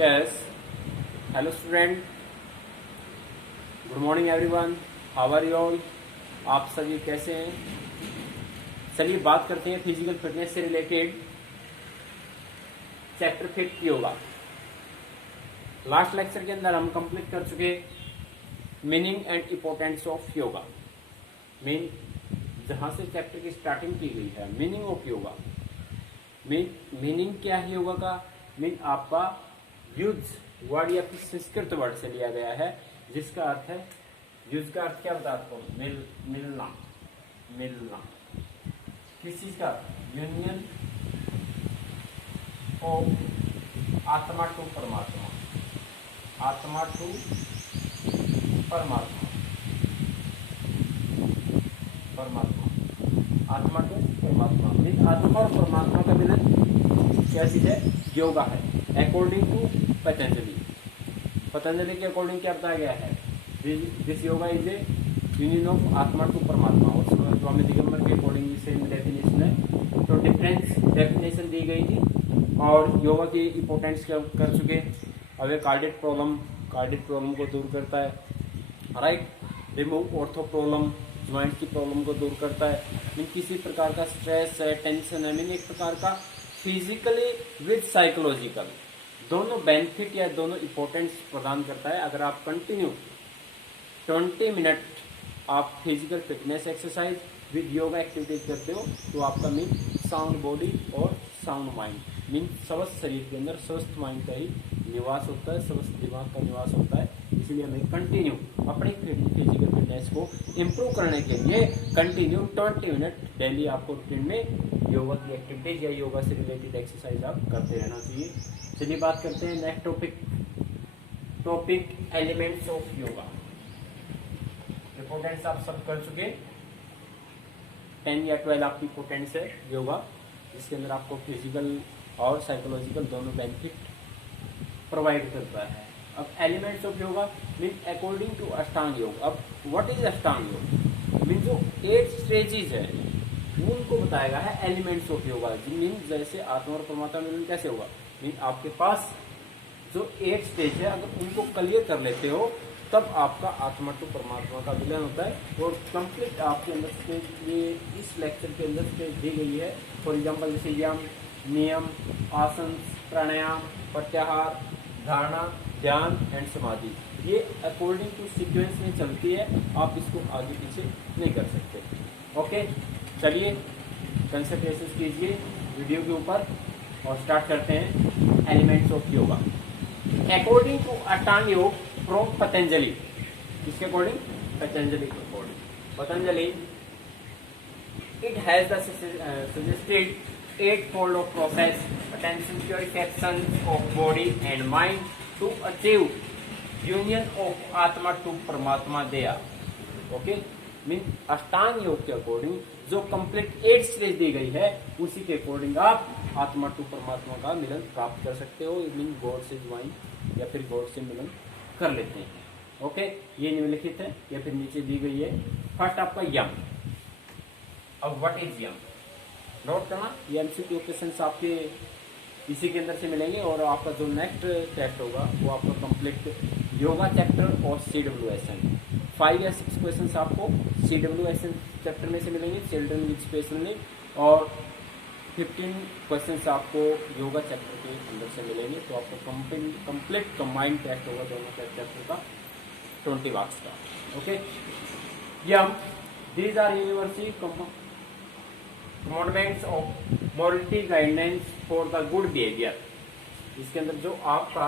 Yes. Hello student. Good morning everyone. How are you all? आप सभी कैसे हैं? चलिए बात करते हैं फिजिकल फिटनेस से related chapter 5 yoga. Last lecture के अंदर हम कंप्लीट कर चुके meaning and importance of yoga. जहां से चैप्टर की स्टार्टिंग की गई है मीनिंग ऑफ योगा। मीनिंग क्या है योगा का? आपका यूज वर्ड या फिर संस्कृत वर्ड से लिया गया है जिसका अर्थ है, यूज का अर्थ क्या होता है आपको? मिलना। किस चीज का? यूनियन ऑफ आत्मा टू परमात्मा। आत्मा टू परमात्मा। आत्मा टू परमात्मा। आत्मा और परमात्मा का मिलन क्या चीज है? योगा है। अकॉर्डिंग टू पतंजलि के अकॉर्डिंग क्या बताया गया है? This yoga is A union of आत्मा टू परमात्मा। और स्वामी दिगंबर के अकॉर्डिंग सेम डेफिनेशन है, तो डिफरेंस डेफिनेशन दी गई थी और योगा की इंपोर्टेंस क्या कर चुके। अब कार्डियक प्रॉब्लम को दूर करता है, right. Remove ortho problem, joint की प्रॉब्लम को दूर करता है। किसी प्रकार का स्ट्रेस है, टेंशन है, एक प्रकार का फिजिकली विद साइकोलॉजिकल दोनों बेनिफिट या दोनों इंपॉर्टेंस प्रदान करता है। अगर आप कंटिन्यू 20 मिनट आप physical fitness exercise with yoga activities करते हो तो आपका मीन साउंड बॉडी और साउंड माइंड, मीन स्वस्थ शरीर के अंदर स्वस्थ माइंड का ही निवास होता है, स्वस्थ दिमाग का निवास होता है। इसलिए हमें कंटिन्यू अपनी फिजिकल फिटनेस को इम्प्रूव करने के लिए कंटिन्यू 20 मिनट डेली आपको रूटीन में योगा की एक्टिविटीज या योगा से रिलेटेड एक्सरसाइज आप करते रहना चाहिए। चलिए बात करते हैं next topic elements of yoga. Importance आप सब कर चुके, 10 या 12 आपकी इंपोर्टेंस है योगा, जिसके अंदर आपको फिजिकल और साइकोलॉजिकल दोनों बेनिफिट प्रोवाइड करता है। अब elements of yoga mean according to Ashtanga Yoga. अब व्हाट इज अष्टांग योग? मीन जो 8 स्टेजेज है उनको बताया गया है एलिमेंट्स ऑफ योगा। मीन जैसे आत्मा और परमात्मा मिलन कैसे होगा? मीन आपके पास जो 8 स्टेज है अगर उनको क्लियर कर लेते हो तब आपका आत्मा टू परमात्मा का मिलन होता है और कंप्लीट आपके अंदर स्टेज ये इस लेक्चर के अंदर स्टेज दी गई है। फॉर एग्जाम्पल जैसे यम, नियम, आसन, प्राणायाम, प्रत्याहार, धारणा, ध्यान एंड समाधि, ये अकॉर्डिंग टू सीक्वेंस में चलती है, आप इसको आगे पीछे नहीं कर सकते। ओके, चलिए कंसंट्रेशन कीजिए वीडियो के ऊपर और स्टार्ट करते हैं elements of yoga. According to Ashtanga Yoga from Patanjali. किसके अकॉर्डिंग? पतंजलि के according. Patanjali it has the suggested 8-fold of process, attention purification of body and mind to achieve union of atma to परमात्मा दया। ओके, मीन अष्टांग योग के अकॉर्डिंग जो complete 8 stage दी गई है उसी के अकॉर्डिंग आप आत्मा टू परमात्मा का मिलन प्राप्त कर सकते हो। मीन गॉड से ज्वाइन या फिर गॉड से मिलन कर लेते हैं। ओके, ये निम्नलिखित है या फिर नीचे दी गई है। फर्स्ट आपका यम। अब व्हाट इज यम? नोट करना, ये एमसीक्यू क्वेश्चंस आपके इसी के अंदर से मिलेंगे और आपका जो नेक्स्ट टेस्ट होगा वो आपका कंप्लीट योगा चैप्टर और CWSN 5 या 6 क्वेश्चंस आपको CWSN चैप्टर में से मिलेंगे, चिल्ड्रन विद स्पेशल नीड, और 15 क्वेश्चंस आपको योगा चैप्टर के अंदर से मिलेंगे। तो आपको कंप्लीट कंबाइंड टेस्ट होगा दोनों चैप्टर का 20 मार्क्स का। Okay, Yama, these are universal commandments of morality guidelines for the good behaviour. इसके अंदर जो आपका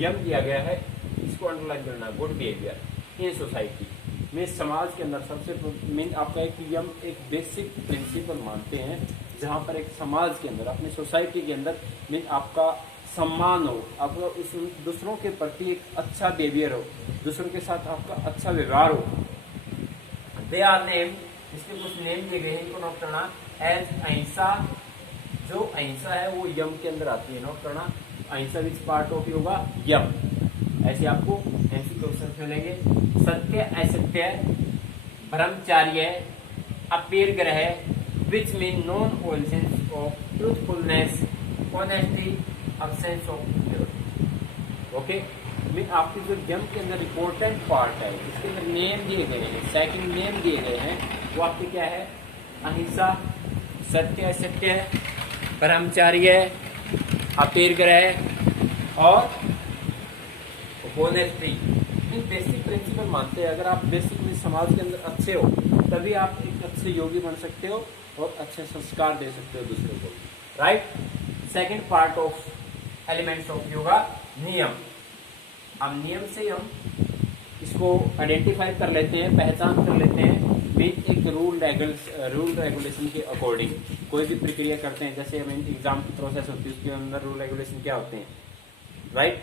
यम दिया गया है इसको अंडरलाइन करना, गुड बिहेवियर इन सोसाइटी में। समाज के अंदर सबसे मेन आपका एक यम एक बेसिक प्रिंसिपल मानते हैं जहां पर एक समाज के अंदर अपनी सोसाइटी के अंदर मीन आपका सम्मान हो, आपका उस दूसरों के प्रति एक अच्छा बिहेवियर हो, दूसरों के साथ आपका अच्छा व्यवहार हो। दे आर नेम, इसके कुछ नेम दिए गए हैं, इनको नोट करना। एज अहिंसा, जो अहिंसा है वो यम के अंदर आती है, नोट करना। Ahimsa which part of yoga yama. ऐसे आपको ऐसे क्वेश्चन मिलेंगे। Satya asatya, brahmacharya, aparigraha which mean non violence of truthfulness, honesty, absence of purity। Okay, mean आपकी जो यम के अंदर इम्पोर्टेंट पार्ट है, इसके अंदर नेम दिए गए हैं, सेकंड नेम दिए गए हैं, वो आपके क्या है? अहिंसा, सत्य असत्य, ब्रह्मचार्य, अपरिग्रह और होनेस्टी। इन बेसिक प्रिंसिपल मानते हैं। अगर आप बेसिकली समाज के अंदर अच्छे हो तभी आप एक अच्छे योगी बन सकते हो और अच्छे संस्कार दे सकते हो दूसरे को, right. Second part of elements of yoga, नियम। अब नियम से हम इसको आइडेंटिफाई कर लेते हैं, पहचान कर लेते हैं। मीन एक रूल रेगुलेशन के अकॉर्डिंग कोई भी प्रक्रिया करते हैं, जैसे हम एग्जाम की प्रोसेस होती है उसके अंदर रूल रेगुलेशन क्या होते हैं, राइट।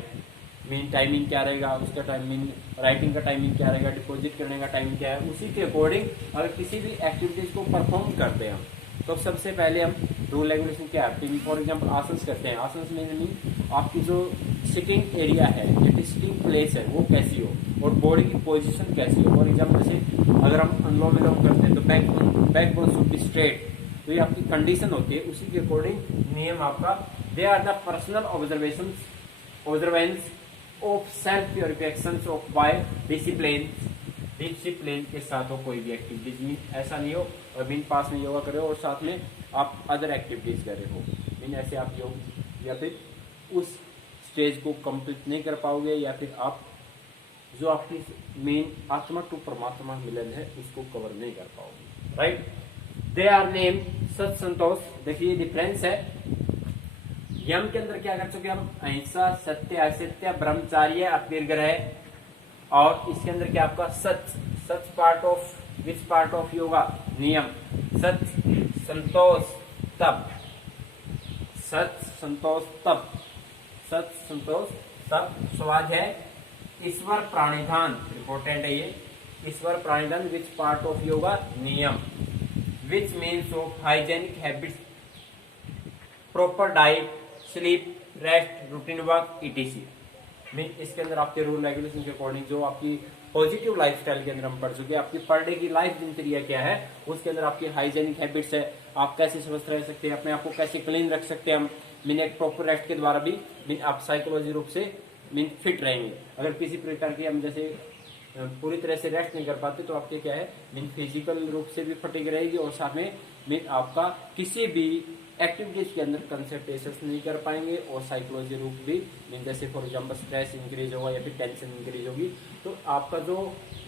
मीन टाइमिंग क्या रहेगा, उसका टाइमिंग, राइटिंग का टाइमिंग क्या रहेगा, डिपॉजिट करने का टाइमिंग क्या है, उसी के अकॉर्डिंग अगर किसी भी एक्टिविटीज को परफॉर्म करते हैं हम, तो सबसे पहले हम रूल रेगुलेशन क्या है, फॉर एग्जाम्पल आसन्स करते हैं। आसन्स में मीन आपकी जो सिटिंग एरिया है या सिटिंग प्लेस है वो कैसी हो और बॉडी की पोजीशन कैसी हो। फॉर एग्जाम्पल जैसे अगर हम अनुलोम विलोम करते हैं तो back bone should be straight, तो ये आपकी कंडीशन होती है, उसी के अकॉर्डिंग नियम आपका। They are the personal observance of self purification of by discipline के साथ हो कोई भी एक्टिविटीज। मीन ऐसा नहीं हो और बिन पास में योगा करे और साथ में आप अदर एक्टिविटीज कर रहे हो, मीन ऐसे आप योग या फिर उस स्टेज को कंप्लीट नहीं कर पाओगे, या फिर आप जो आपकी मेन आत्मा टू परमात्मा मिलन है उसको कवर नहीं कर पाओगे, राइट। दे आर नेम सत संतोष। देखिए डिफरेंस है, यम के अंदर क्या कर चुके हम, अहिंसा, सत्य असत्य, ब्रह्मचार्य, अपरिग्रह, और इसके अंदर क्या आपका सच part of which part of yoga, niyama, सच संतोष तप, सच संतोष तप, सच संतोष तप, स्वाध्याय, ईश्वर प्राणिधान, इंपॉर्टेंट है ये, ईश्वर प्राणिधान, विच पार्ट ऑफ योगा, नियम, which means of hygienic habits, proper diet, sleep, rest, routine work, etc. Mean इसके अंदर आपके रूल रेगुलेशन के अकॉर्डिंग जो आपकी पॉजिटिव लाइफस्टाइल के अंदर हम पढ़ चुके हैं, आपकी पर डे की लाइफ दिनचर्या क्या है, उसके अंदर आपकी हाइजेनिक हैबिट्स है, आप कैसे स्वस्थ रह सकते हैं, अपने आप को कैसे क्लीन रख सकते हैं हम, मीन एक प्रॉपर रेस्ट के द्वारा भी मीन आप साइकोलॉजी रूप से मीन फिट रहेंगे। अगर किसी प्रकार की हम जैसे पूरी तरह से रेस्ट नहीं कर पाते तो आपके क्या है, मीन फिजिकल रूप से भी फटीग रहेगी और साथ में मीन आपका किसी भी एक्टिविटीज के अंदर कंसंट्रेशन नहीं कर पाएंगे और साइकोलॉजी रूप भी मीन जैसे फॉर एग्जांपल स्ट्रेस इंक्रीज होगा या फिर टेंशन इंक्रीज होगी। तो आपका जो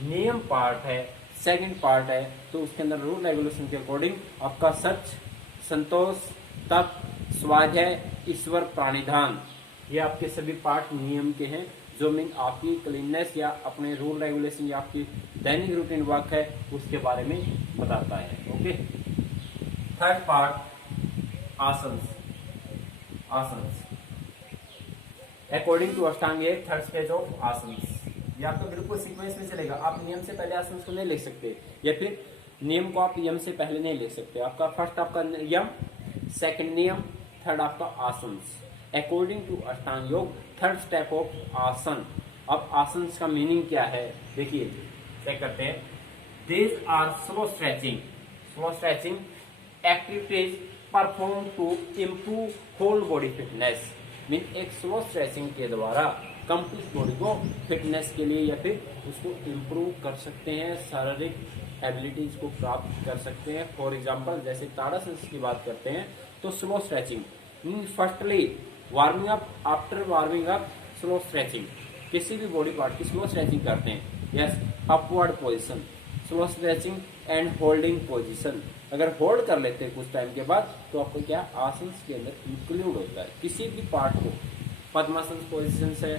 नियम पार्ट है, सेकंड पार्ट है, तो उसके अंदर रूल रेगुलेशन के अकॉर्डिंग आपका सच, संतोष, तप, स्वाध्याय, ईश्वर प्राणिधान, ये आपके सभी पार्ट नियम के हैं जो मीन आपकी क्लीननेस या अपने रूल रेगुलेशन या आपकी दैनिक रूटीन वर्क है उसके बारे में बताता है, okay. Third part asanas. According to Ashtanga Yoga third stage of asanas, या तो बिल्कुल सीक्वेंस में चलेगा, आप नियम से पहले आसन्स को नहीं लिख सकते या फिर नियम को आप यम से पहले नहीं लिख सकते। आपका फर्स्ट आपका यम, सेकंड नियम, थर्ड आपका asanas. According to Ashtanga Yoga third step of आसन। अब आसन का मीनिंग क्या है देखिए, चेक करते हैं। These are slow stretching activities perform to improve whole body fitness. Mean एक स्लो स्ट्रेचिंग के द्वारा कंप्लीट बॉडी को फिटनेस के लिए या फिर उसको इम्प्रूव कर सकते हैं, शारीरिक एबिलिटीज को प्राप्त कर सकते हैं। फॉर एग्जाम्पल जैसे ताड़ासन की बात करते हैं तो slow stretching mean firstly warming up, after warming up slow stretching, किसी भी बॉडी पार्ट की स्लो स्ट्रेचिंग करते हैं। Yes, upward position, slow stretching and holding position. अगर होल्ड कर लेते हैं कुछ टाइम के बाद तो आपको क्या आसन के अंदर इंक्लूड होता है किसी भी पार्ट को। पद्मासन पोजिशन है,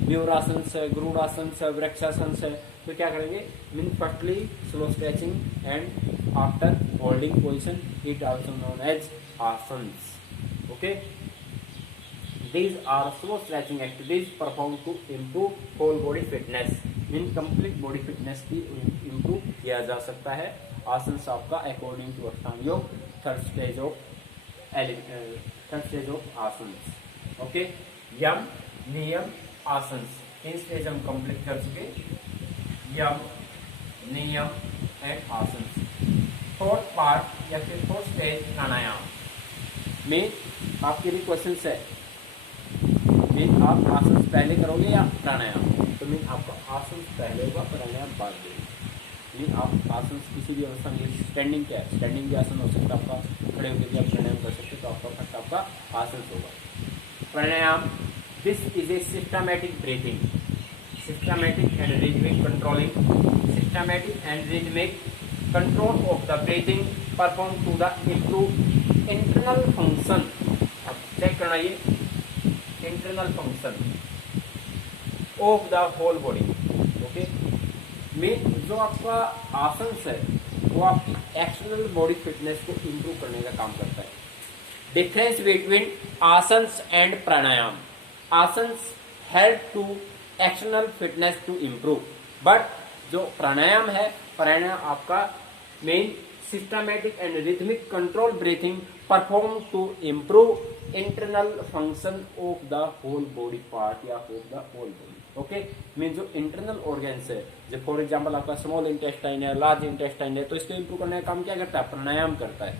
व्यूरासन है, गरुड़ासन है, वृक्षासन है, तो क्या करेंगे mean firstly slow stretching and after holding position, it also known as asanas, okay. These are slow stretching activities performed to improve whole body fitness. Mean complete body fitness की इम्प्रूव किया जा सकता है आसन आपका according to Ashtanga Yoga third stage of आसन, okay. यम, नियम, आसन, तीन स्टेज हम कंप्लीट कर चुके, यम, नियम एंड आसन। फोर्थ पार्ट या फिर फोर्थ स्टेज प्राणायाम में आपके लिए क्वेश्चन है मीन आप आसन पहले करोगे या प्राणायाम, तो मीन आपका आसन पहले होगा, प्राणायाम बाद में। मीन आप आसन किसी भी अवस्था में, स्टैंडिंग क्या है, स्टैंडिंग भी आसन हो सकता है आपका, खड़े होकर भी आप प्राणायाम कर सकते हो, तो आपका फर्स्ट आपका आसन होगा pranayama. This is a systematic breathing, systematic and rhythmic controlling, systematic and rhythmic control of the breathing perform to the improve internal function. अब चेक करना ये internal function of the whole body. Okay, mean जो आपका आसन है वो आपकी external body fitness को improve करने का काम करता है। Difference between asanas and pranayama, asanas help to external fitness to improve, but जो प्राणायाम है, प्राणायाम आपका main systematic and rhythmic control breathing perform to improve internal function of the whole body part या of the whole body. Okay, mean जो internal organs है, जो for example आपका small intestine है, large intestine है, तो इसको इंप्रूव करने का काम क्या करता है, प्राणायाम करता है,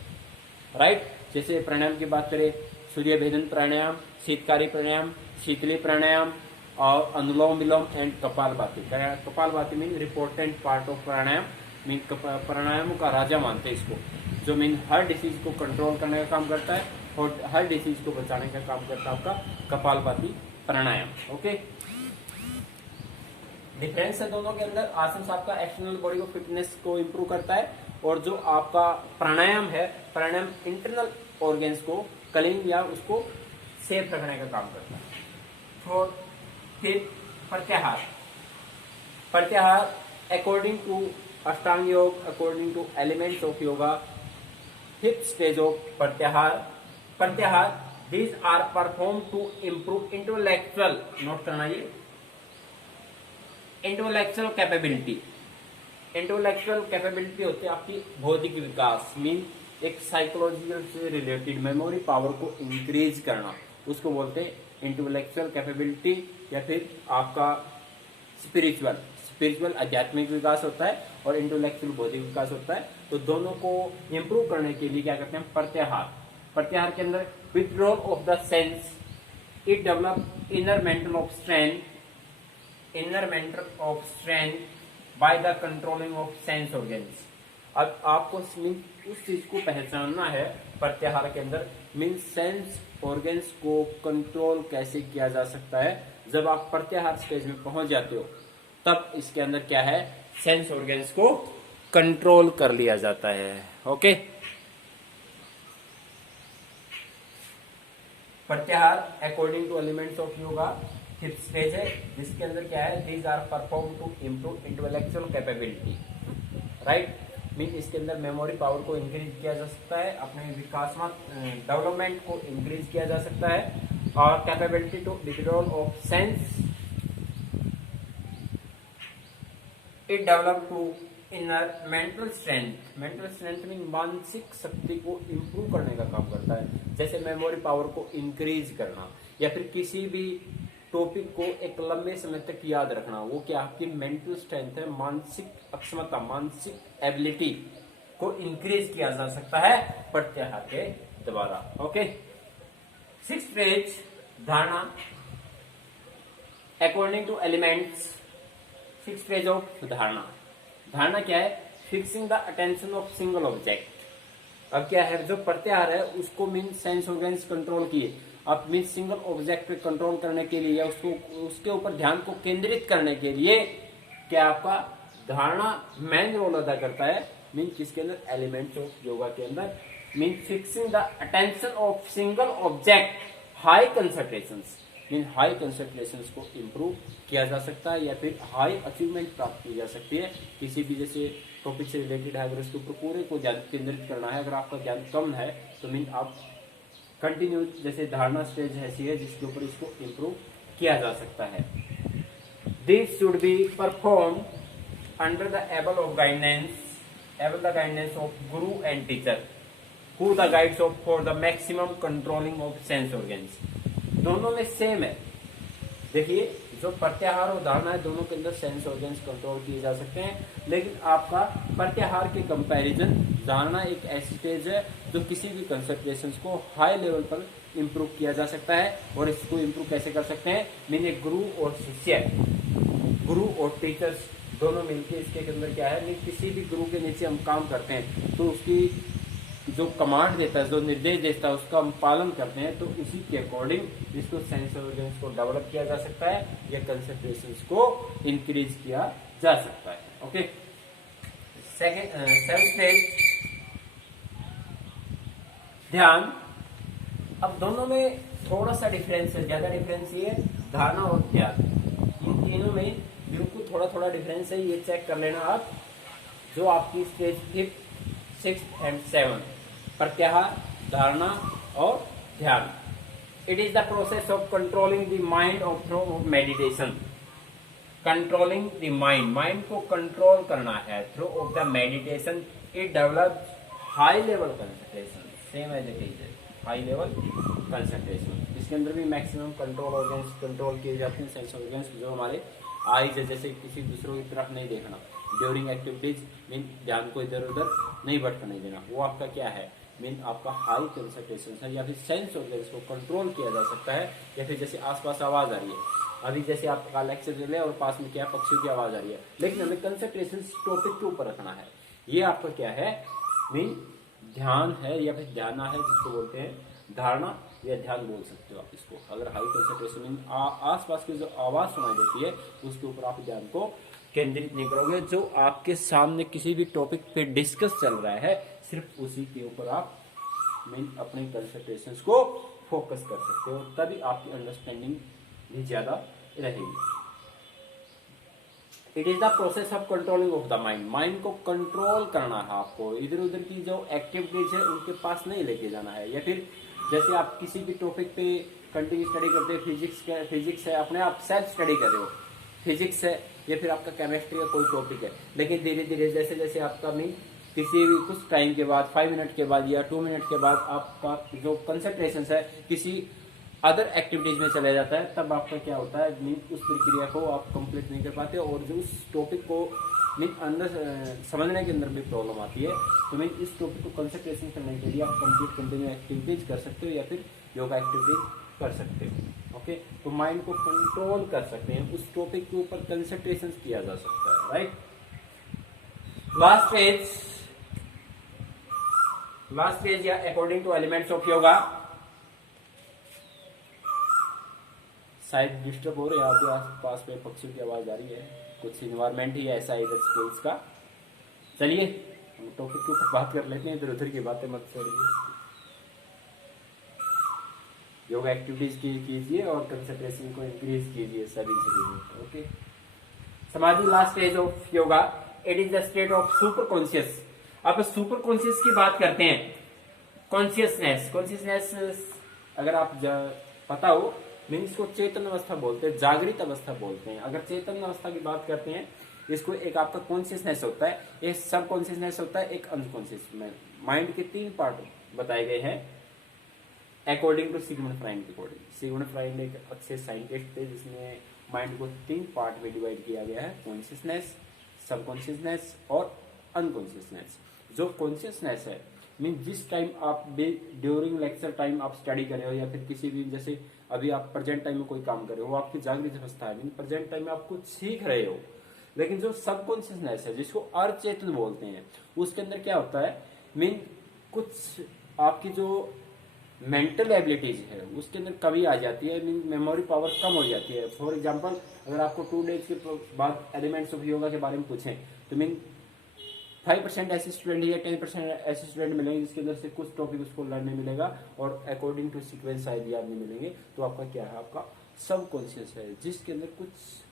राइट। जैसे प्राणायाम की बात करें, सूर्य भेदन प्राणायाम, शीतकारी प्राणायाम, शीतली प्राणायाम और anulom vilom and kapalbhati. Kapalbhati mean important part of pranayama, mean pranayama का राजा मानते हैं इसको, जो मीन हर डिसीज को कंट्रोल करने का काम करता है और हर डिसीज को बचाने का काम करता है आपका कपालभाति प्राणायाम। ओके, डिफरेंस है दोनों के अंदर, आसन आपका एक्सटर्नल बॉडी को फिटनेस को इंप्रूव करता है और जो आपका प्राणायाम है, प्राणायाम इंटरनल ऑर्गन्स को क्लीन या उसको सेफ रखने का काम करता है। फिर प्रत्याहार, प्रत्याहार according to Ashtanga Yoga, according to elements of yoga, fifth stage of Pratyahara. Pratyahara these are perform to improve intellectual, note करना ये, इंटेलेक्चुअल कैपेबिलिटी। इंटेलेक्चुअल कैपेबिलिटी होती है आपकी बौद्धिक विकास, मीन एक साइकोलॉजिकल से रिलेटेड मेमोरी पावर को इंक्रीज करना, उसको बोलते हैं इंटेलेक्चुअल कैपेबिलिटी, या फिर आपका स्पिरिचुअल आध्यात्मिक विकास होता है और इंटेलेक्चुअल बौद्धिक विकास होता है। तो दोनों को इंप्रूव करने के लिए क्या करते हैं, प्रत्याहार। प्रत्याहार के अंदर withdrawal of the sense, it develop inner mental of strength by the controlling of sense organs. अब आपको उस चीज को पहचानना है प्रत्याहार के अंदर, मीन सेंस ऑर्गन्स को कंट्रोल कैसे किया जा सकता है। जब आप प्रत्याहार स्टेज में पहुंच जाते हो तब इसके अंदर क्या है, सेंस ऑर्गन्स को कंट्रोल कर लिया जाता है। Okay, Pratyahara according to elements of yoga fifth stage है, जिसके अंदर क्या है, these are perform to improve intellectual capability, right. Mean इसके अंदर मेमोरी पावर को इंक्रीज किया जा सकता है, अपने विकासात्मक डेवलपमेंट को इंक्रीज किया जा सकता है, और capability to withdrawal of sense, it develop to inner mental strength. Mental strength mean मानसिक शक्ति को इंप्रूव करने का काम करता है, जैसे मेमोरी पावर को इंक्रीज करना या फिर किसी भी टॉपिक को एक लंबे समय तक याद रखना, वो क्या आपकी मेंटल स्ट्रेंथ है, मानसिक अक्षमता, मानसिक एबिलिटी को इंक्रीज किया जा सकता है प्रत्याहार के द्वारा। ओके, सिक्स्थ स्टेज धारणा according to elements, sixth stage of धारणा। धारणा क्या है, fixing the attention of single object. अब क्या है, जो प्रत्याहार है उसको मीन सेंस ऑर्गन्स कंट्रोल किए, अब मीन सिंगल ऑब्जेक्ट पे कंट्रोल करने के लिए या उसको उसके ऊपर ध्यान को केंद्रित करने के लिए क्या आपका धारणा मेन रोल अदा करता है, मीन किसके अंदर, एलिमेंट्स ऑफ योगा के अंदर, mean fixing the attention of single object, high concentrations, mean high concentrations को इंप्रूव किया जा सकता है या फिर हाई अचीवमेंट प्राप्त की जा सकती है किसी भी जैसे टॉपिक से रिलेटेड है। अगर उसके ऊपर पूरे को ध्यान केंद्रित करना है, अगर आपका ज्ञान कम है तो मीन आप कंटिन्यू, जैसे धारणा स्टेज ऐसी है जिसके ऊपर इसको इंप्रूव किया जा सकता है। This should be perform under the able of guidance of guru and teacher, who the guides of for the maximum controlling of sense organs. दोनों में सेम है, देखिए जो प्रत्याहार और धारणा है दोनों के अंदर सेंस ऑर्गन्स कंट्रोल किए जा सकते हैं, लेकिन आपका प्रत्याहार के कंपैरिजन धारणा एक ऐसी स्टेज है जो किसी भी कंसंट्रेशन को हाई लेवल पर इम्प्रूव किया जा सकता है। और इसको इम्प्रूव कैसे कर सकते हैं, मीन एक गुरु और शिष्य, गुरु और टीचर्स दोनों मिलकर इसके अंदर क्या है, मीन किसी भी गुरु के नीचे हम काम करते हैं तो उसकी जो कमांड देता है, जो निर्देश देता है, उसका हम पालन करते हैं, तो उसी के अकॉर्डिंग इसको सेंस ऑर्गन्स को डेवलप किया जा सकता है या कंसंट्रेशन को इंक्रीज किया जा सकता है। ओके, सेकंड स्टेज ध्यान। अब दोनों में थोड़ा सा डिफरेंस है, ज्यादा डिफरेंस ये है धारणा और ध्यान, इन तीनों में बिल्कुल थोड़ा थोड़ा डिफरेंस है, ये चेक कर लेना आप। जो आपकी स्टेज 5, 6 एंड 7 प्रत्याहार, धारणा और Dhyana. It is the process of controlling the mind of through meditation. Controlling the mind, mind को कंट्रोल करना है through of the meditation. It develop high level concentration, same as it is high level concentration. इसके अंदर भी maximum control organs control किए जाते हैं, sense organs, जो हमारे आईज है, जैसे किसी दूसरों की तरफ नहीं देखना, ड्यूरिंग एक्टिविटीज मीन ध्यान को इधर उधर नहीं भटकने देना, वो आपका क्या है, मीन आपका हाई कंसंट्रेशन है। या फिर सेंस ऑर्गन्स को कंट्रोल किया जा सकता है, या फिर जैसे आसपास आवाज आ रही है, अभी जैसे आपका लेक्चर चल रहा है और पास में क्या पक्षियों की आवाज आ रही है, लेकिन हमें कंसंट्रेशन टॉपिक के ऊपर रखना है। ये आपका क्या है, मीन ध्यान है या फिर ध्याना है, जिसको बोलते हैं धारणा या ध्यान बोल सकते हो आप इसको। अगर हाई कंसंट्रेशन आसपास की जो आवाज सुनाई देती है उसके ऊपर आप ध्यान को केंद्रित नहीं करोगे, जो आपके सामने किसी भी टॉपिक पे डिस्कस चल रहा है सिर्फ उसी के ऊपर आप मीन अपने कंसंट्रेशन को फोकस कर सकते हो, तभी आपकी अंडरस्टैंडिंग भी ज्यादा रहेगी। It is the process of controlling of the mind. Mind को कंट्रोल करना है आपको, इधर उधर की जो एक्टिविटीज है उनके पास नहीं लेके जाना है। या फिर जैसे आप किसी भी टॉपिक पे कंटिन्यू स्टडी करते हैं, फिजिक्स है, अपने आप सेल्फ स्टडी कर रहे हो, फिजिक्स है या फिर आपका केमिस्ट्री का कोई टॉपिक है, लेकिन धीरे धीरे जैसे जैसे आपका मीन किसी भी कुछ टाइम के बाद 5 मिनट के बाद या 2 मिनट के बाद आपका जो कंसंट्रेशन है किसी अदर एक्टिविटीज में चला जाता है, तब आपका क्या होता है, मीन उस प्रक्रिया को आप कंप्लीट नहीं कर पाते और जो उस टॉपिक को मीन अंदर समझने के अंदर भी प्रॉब्लम आती है। तो मीन इस टॉपिक को कंसंट्रेशन करने के लिए आप कंप्लीट कंटिन्यू एक्टिविटीज कर सकते हो या फिर योगा एक्टिविटीज कर सकते हो। ओके, तो माइंड को कंट्रोल कर सकते हैं, उस टॉपिक के ऊपर कंसंट्रेशन किया जा सकता है, राइट। लास्ट स्टेज या according to elements of yoga, शायद डिस्टर्ब हो रहे हैं आपके आस पास में, पक्षियों की आवाज आ रही है, कुछ इन्वायरमेंट ही ऐसा है इधर स्कूल्स का। चलिए हम टॉपिक के ऊपर बात कर लेते हैं, इधर उधर की बातें मत छोड़िए। योगा एक्टिविटीज कीजिए और कंसंट्रेशन को इंक्रीज कीजिए सभी से। ओके, समाधि last stage of yoga. It is the state of super conscious. अब सुपर कॉन्शियस की बात करते हैं। कॉन्शियसनेस अगर आप पता हो, मीन्स को चेतन अवस्था बोलते हैं, जागृत अवस्था बोलते हैं। अगर चेतन अवस्था की बात करते हैं, इसको एक आपका कॉन्शियसनेस होता है, एक सब कॉन्शियसनेस होता है, एक अनकॉन्शियस। माइंड के 3 पार्ट बताए गए हैं अकॉर्डिंग टू सिगमंड फ्राइड के अकॉर्डिंग। सिगमंड फ्राइड एक अच्छे साइंटिस्ट थे जिसने माइंड को 3 पार्ट में डिवाइड किया गया है, कॉन्शियसनेस, सबकॉन्शियसनेस और अनकॉन्शियसनेस। जो कॉन्शियसनेस है मीन जिस टाइम आप ड्यूरिंग लेक्चर टाइम आप स्टडी कर रहे हो या फिर किसी भी जैसे अभी आप प्रेजेंट टाइम में कोई काम कर रहे हो, वो आपकी जागृत अवस्था है, मीन प्रेजेंट टाइम में आप कुछ सीख रहे हो। लेकिन जो सबकॉन्शियसनेस है जिसको अर्चेतन बोलते हैं, उसके अंदर क्या होता है, मीन कुछ आपकी जो मेंटल एबिलिटीज है उसके अंदर कमी आ जाती है, मीन मेमोरी पावर कम हो जाती है। फॉर एग्जांपल अगर आपको 2 डेज के बाद एलिमेंट्स ऑफ योगा के बारे में पूछें तो मीन 5% ऐसे स्टूडेंट या 10% ऐसे स्टूडेंट मिलेंगे जिसके अंदर से कुछ टॉपिक उसको लर्न मिलेगा और अकॉर्डिंग टू सीक्वेंस शायद याद नहीं मिलेंगे। तो आपका क्या है, आपका सबकॉन्शियस है, जिसके अंदर कुछ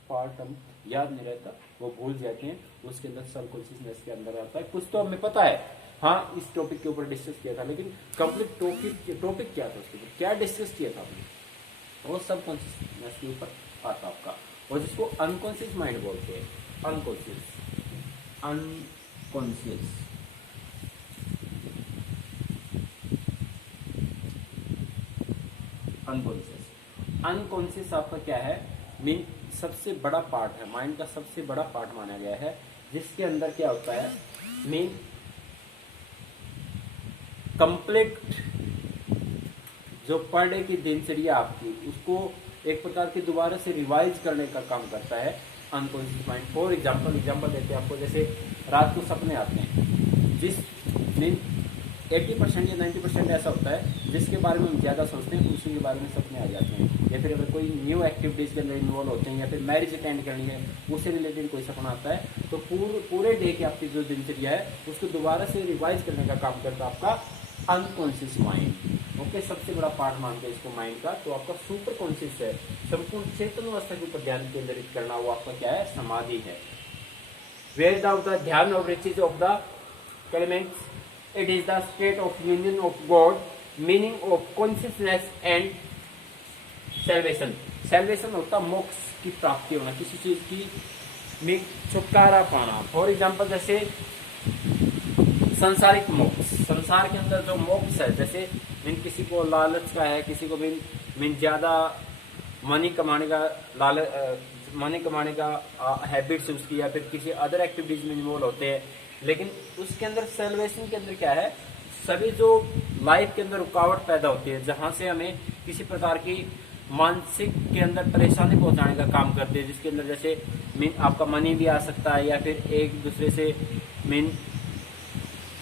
पार्ट हम याद नहीं रहता, वो भूल जाते हैं, उसके अंदर सबकॉन्शियसनेस के अंदर आता है। कुछ तो हमें पता है, हाँ इस टॉपिक के ऊपर डिस्कस किया था, लेकिन कंप्लीट टॉपिक क्या था, उसके ऊपर क्या डिस्कस किया था आपने, वो सबकॉन्शियसनेस के ऊपर आता आपका। और जिसको अनकॉन्शियस माइंड बोलते हैं, अनकॉन्शियस अनकॉन्शियस आपका क्या है, मीन सबसे बड़ा पार्ट है, माइंड का सबसे बड़ा पार्ट माना गया है, जिसके अंदर क्या होता है, मीन कंप्लीट जो पर डे की दिनचर्या आपकी, उसको एक प्रकार की दोबारा से रिवाइज करने का काम करता है अनकॉन्शियस माइंड। फॉर एग्जाम्पल देते हैं आपको, जैसे रात को सपने आते हैं, जिस मीन 80% या 90% ऐसा होता है जिसके बारे में हम ज़्यादा सोचते हैं उसी के बारे में सपने आ जाते हैं, या फिर अगर कोई न्यू एक्टिविटीज़ के अंदर इन्वॉल्व होते हैं, या फिर मैरिज अटेंड करनी है उससे रिलेटेड कोई सपना आता है, तो पूरे डे की आपकी जो दिनचर्या है उसको दोबारा से रिवाइज करने का काम करता है आपका अनकॉन्शियस माइंड। ओके, सबसे बड़ा पार्ट मानते हैं इसको माइंड का। तो आपका सुपर कॉन्शियस है, संपूर्ण चेतन अवस्था के ऊपर ध्यान केंद्रित करना, वो आपका क्या है, समाधि है। Where the Dhyana of reaches of the elements, it is the state of union of God, meaning of consciousness and salvation। salvation होता मोक्ष की प्राप्ति होना, किसी चीज की में छुटकारा पाना। फॉर एग्जाम्पल जैसे संसारिक मोक्ष, संसार के अंदर जो मोक्ष है, जैसे मीन किसी को लालच का है, किसी को मीन ज्यादा मनी कमाने का हैबिट्स उसकी, या फिर किसी अदर एक्टिविटीज में इन्वॉल्व होते हैं, लेकिन उसके अंदर सेल्वेशन के अंदर क्या है, सभी जो लाइफ के अंदर रुकावट पैदा होती है, जहां से हमें किसी प्रकार की मानसिक के अंदर परेशानी पहुंचाने का काम करते हैं, जिसके अंदर जैसे मीन आपका मनी भी आ सकता है, या फिर एक दूसरे से मीन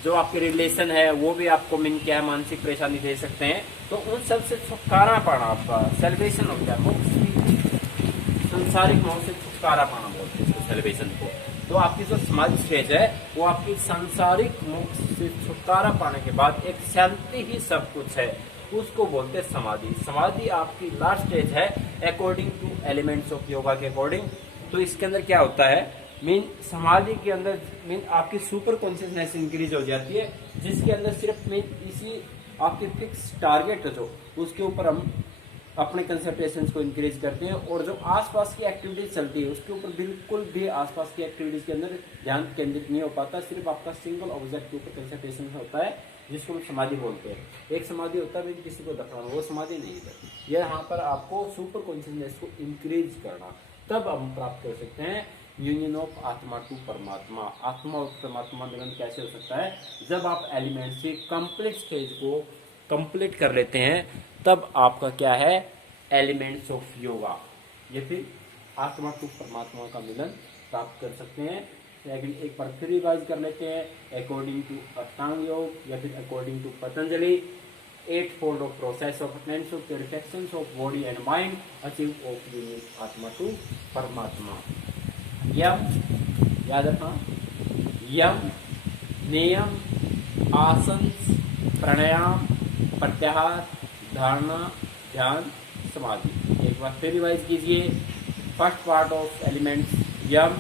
जो आपके रिलेशन है वो भी आपको मीन क्या है, मानसिक परेशानी दे सकते हैं। तो उन सब से छुटकारा पाना आपका सेल्वेशन होता है, मोक्ष, संसारिक मोह से छुटकारा पाना बोलते हैं इसको, सेल्वेशन को। तो आपकी जो समाधि स्टेज है वो आपकी सांसारिक मोक्ष से छुटकारा पाने के बाद एक शांति ही सब कुछ है, उसको बोलते हैं समाधि। समाधि आपकी लास्ट स्टेज है according to elements of yoga के अकॉर्डिंग। तो इसके अंदर क्या होता है, मीन समाधि के अंदर मीन आपकी सुपर कॉन्शियसनेस इंक्रीज हो जाती है, जिसके अंदर सिर्फ मीन इसी आपकी फिक्स टारगेट है जो, उसके ऊपर हम अपने कंसंट्रेशन को इंक्रीज करते हैं, और जो आसपास की एक्टिविटीज चलती है उसके ऊपर बिल्कुल भी आसपास की एक्टिविटीज के अंदर ध्यान केंद्रित नहीं हो पाता, सिर्फ आपका सिंगल ऑब्जेक्ट के ऊपर कंसंट्रेशन होता है, जिसको हम समाधि बोलते हैं। एक समाधि होता है किसी को दफनाना, वो समाधि नहीं है, ये यहाँ पर आपको सुपर कॉन्शियसनेस को इंक्रीज करना, तब हम प्राप्त कर सकते हैं यूनियन ऑफ आत्मा टू परमात्मा। आत्मा और परमात्मा मिलन कैसे हो सकता है, जब आप एलिमेंट से कंप्लीट स्टेज को कंप्लीट कर लेते हैं, तब आपका क्या है, एलिमेंट्स ऑफ योगा, या फिर आत्मा टू परमात्मा का मिलन प्राप्त कर सकते हैं। लेकिन एक बार फिर रिवाइज कर लेते हैं, अकॉर्डिंग टू अष्टांग योग या फिर according to Patanjali, 8 fold of process of attendance of perfections of body and mind achieve of union आत्मा टू परमात्मा। यम याद रखना, यम नियम, आसन, प्राणायाम, प्रत्याहार, धारणा, ध्यान, समाधि। एक बार फिर रिवाइज कीजिए, first part of elements Yama,